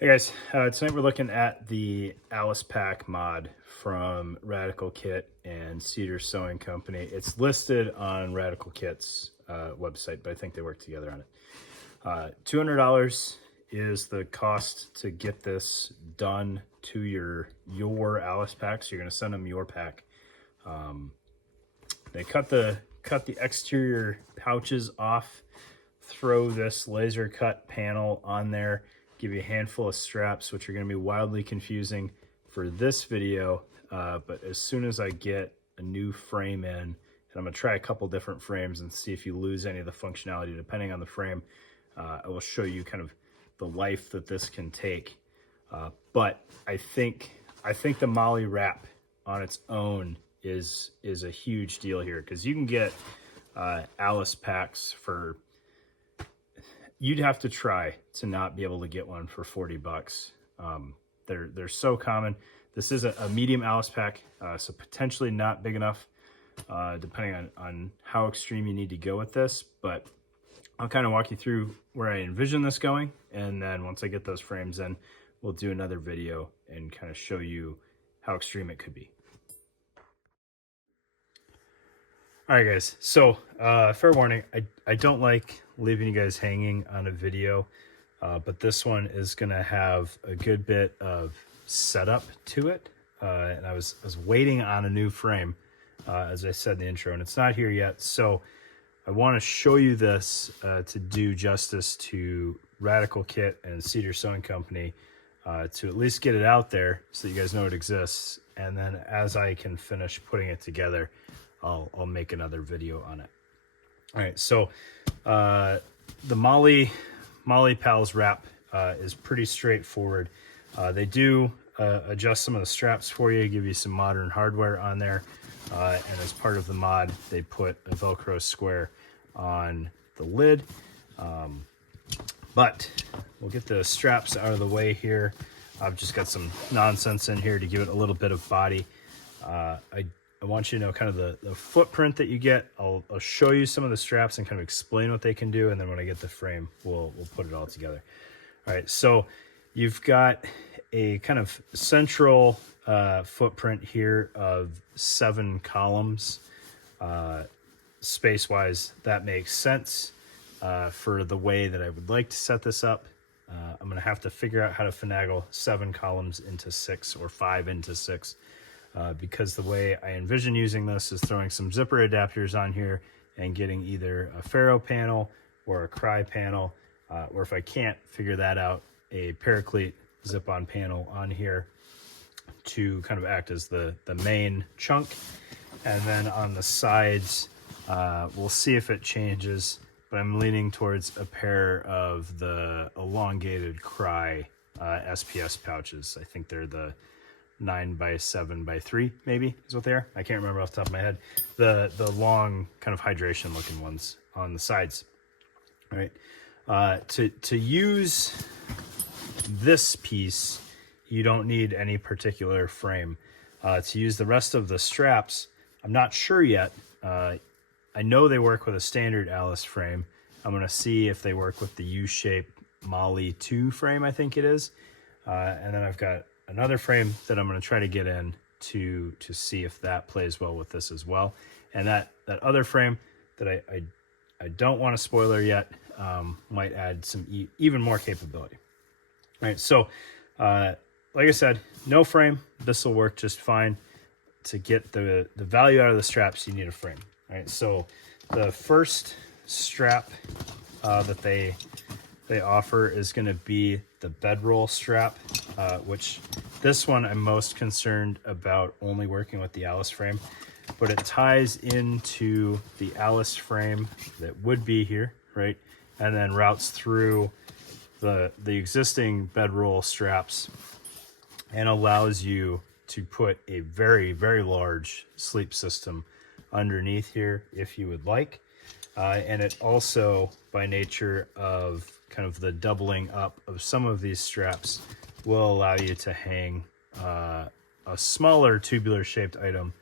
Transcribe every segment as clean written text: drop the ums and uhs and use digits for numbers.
Hey guys, tonight we're looking at the Alice Pack mod from Radical Kit and Cedar Sewing Company. It's listed on Radical Kit's website, but I think they work together on it. $200 is the cost to get this done to your Alice Pack. So you're going to send them your pack. They cut the exterior pouches off, throw this laser cut panel on there, give you a handful of straps, which are going to be wildly confusing for this video. But as soon as I get a new frame in, and I'm going to try a couple different frames and see if you lose any of the functionality depending on the frame, I will show you kind of the life that this can take. But I think the MOLLE wrap on its own is a huge deal here, because you can get Alice packs for, you'd have to try to not be able to get one for 40 bucks. They're so common. This is a medium Alice pack, so potentially not big enough, depending on how extreme you need to go with this. But I'll kind of walk you through where I envision this going, and then once I get those frames in, we'll do another video and kind of show you how extreme it could be. All right, guys, so fair warning, I don't like leaving you guys hanging on a video, but this one is gonna have a good bit of setup to it. And I was waiting on a new frame, as I said in the intro, and it's not here yet. So I want to show you this to do justice to Radical Kit and Cedar Sewing Company, to at least get it out there so that you guys know it exists. And then as I can finish putting it together, I'll make another video on it. All right, so the MOLLE PALS wrap is pretty straightforward. They do adjust some of the straps for you, give you some modern hardware on there, and as part of the mod, they put a Velcro square on the lid. But we'll get the straps out of the way here. I've just got some nonsense in here to give it a little bit of body. I want you to know kind of the footprint that you get. I'll show you some of the straps and kind of explain what they can do, and then when I get the frame, we'll put it all together. All right, so you've got a kind of central footprint here of 7 columns. Space-wise, that makes sense for the way that I would like to set this up. I'm gonna have to figure out how to finagle 7 columns into 6 or 5 into 6. Because the way I envision using this is throwing some zipper adapters on here and getting either a ferro panel or a cry panel, or if I can't figure that out, a paraclete zip-on panel on here to kind of act as the main chunk. And then on the sides, we'll see if it changes, but I'm leaning towards a pair of the elongated cry SPS pouches. I think they're the 9x7x3 maybe is what they are. I can't remember off the top of my head. The long kind of hydration looking ones on the sides. All right. To use this piece, you don't need any particular frame. To use the rest of the straps, I'm not sure yet. I know they work with a standard Alice frame. I'm going to see if they work with the U-shape MOLLE 2 frame, I think it is. And then I've got another frame that I'm going to try to get in to see if that plays well with this as well. And that other frame that I don't want to spoiler yet, might add some even more capability. All right, so like I said, no frame. This will work just fine. To get the value out of the straps, you need a frame. All right, so the first strap that they offer is going to be the bedroll strap, which this one I'm most concerned about only working with the Alice frame, but it ties into the Alice frame that would be here, right? And then routes through the existing bedroll straps and allows you to put a very, very large sleep system underneath here if you would like. And it also, by nature of kind of the doubling up of some of these straps, will allow you to hang a smaller tubular shaped item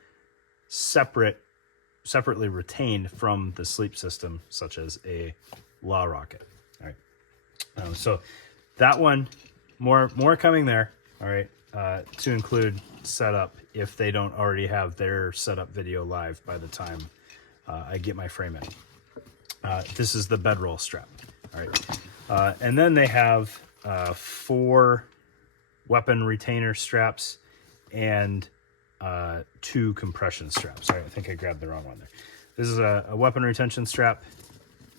separately retained from the sleep system, such as a law rocket. All right. So that one more coming there. All right, to include setup if they don't already have their setup video live by the time I get my frame in. This is the bedroll strap. All right, and then they have 4 weapon retainer straps and 2 compression straps. Sorry, I think I grabbed the wrong one there. This is a weapon retention strap.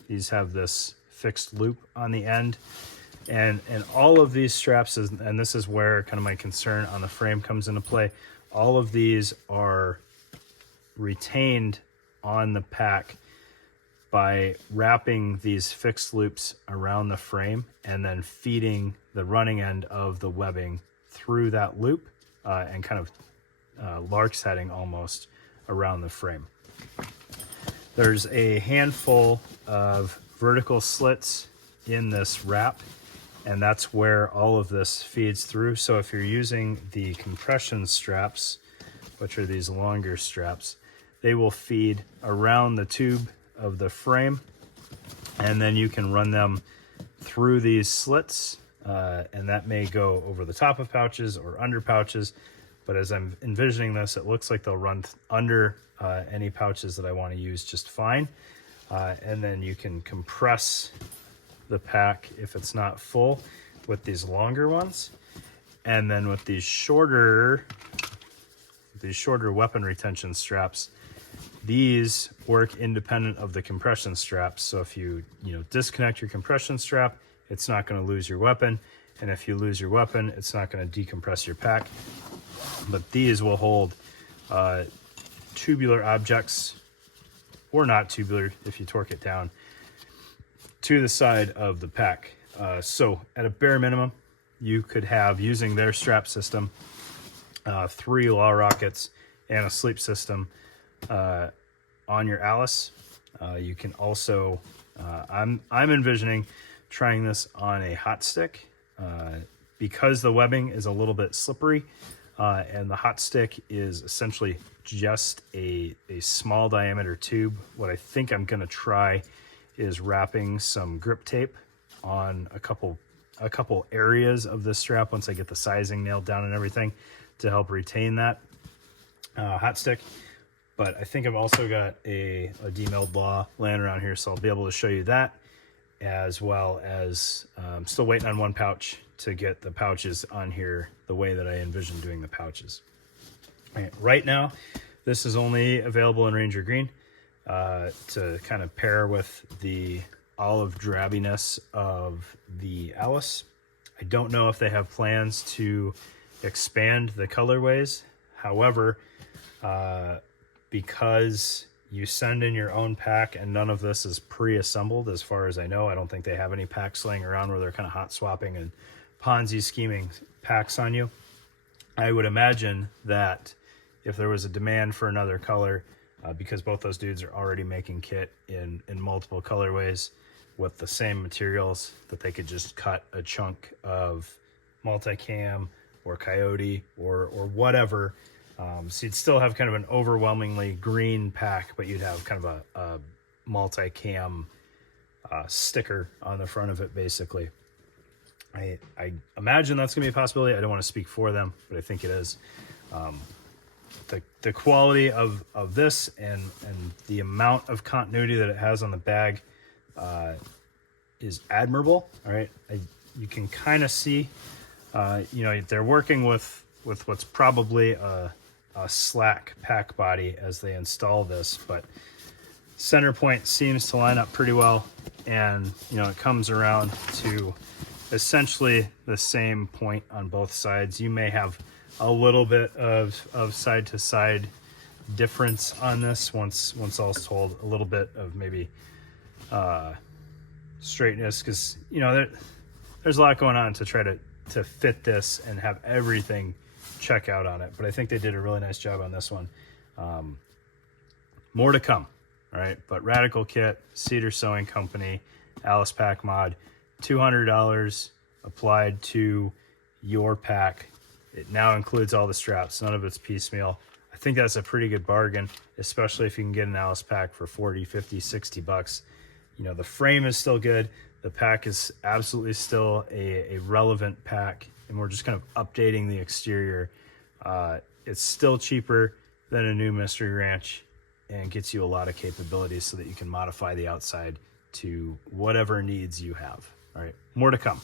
These have this fixed loop on the end. And all of these straps, and this is where kind of my concern on the frame comes into play, all of these are retained on the pack by wrapping these fixed loops around the frame and then feeding the running end of the webbing through that loop and kind of lark setting almost around the frame. There's a handful of vertical slits in this wrap, and that's where all of this feeds through. So if you're using the compression straps, which are these longer straps, they will feed around the tube of the frame, and then you can run them through these slits, and that may go over the top of pouches or under pouches, but as I'm envisioning this, it looks like they'll run under any pouches that I want to use just fine, and then you can compress the pack if it's not full with these longer ones, and then with these shorter weapon retention straps, these work independent of the compression straps. So if you disconnect your compression strap, it's not going to lose your weapon, and if you lose your weapon, it's not going to decompress your pack. But these will hold tubular objects, or not tubular if you torque it down, to the side of the pack. So at a bare minimum, you could have, using their strap system, 3 law rockets and a sleep system on your Alice. You can also, I'm envisioning trying this on a hot stick because the webbing is a little bit slippery, and the hot stick is essentially just a small diameter tube. What I think I'm going to try is wrapping some grip tape on a couple areas of this strap once I get the sizing nailed down and everything to help retain that hot stick. But I think I've also got a demilled law laying around here, so I'll be able to show you that, as well as I'm still waiting on one pouch to get the pouches on here the way that I envision doing the pouches. Right now, this is only available in Ranger Green to kind of pair with the olive drabbiness of the Alice. I don't know if they have plans to expand the colorways. However, because you send in your own pack and none of this is pre-assembled, as far as I know, I don't think they have any packs laying around where they're kind of hot swapping and Ponzi scheming packs on you. I would imagine that if there was a demand for another color, because both those dudes are already making kit in multiple colorways with the same materials, that they could just cut a chunk of multicam or coyote or whatever. So you'd still have kind of an overwhelmingly green pack, but you'd have kind of a multicam sticker on the front of it, basically. I imagine that's going to be a possibility. I don't want to speak for them, but I think it is. The quality of this and the amount of continuity that it has on the bag is admirable. All right, you can kind of see, they're working with what's probably a slack pack body as they install this, but center point seems to line up pretty well, and it comes around to essentially the same point on both sides. You may have a little bit of side to side difference on this once all's told, a little bit of maybe straightness, because there's a lot going on to try to fit this and have everything check out on it, but I think they did a really nice job on this one. More to come. All right, but Radical Kit, Cedar Sewing Company, Alice Pack Mod, $200 applied to your pack. It now includes all the straps. None of it's piecemeal. I think that's a pretty good bargain, especially if you can get an Alice pack for 40, 50, 60 bucks. The frame is still good. The pack is absolutely still a relevant pack, and we're just kind of updating the exterior. It's still cheaper than a new Mystery Ranch and gets you a lot of capabilities so that you can modify the outside to whatever needs you have. All right, more to come.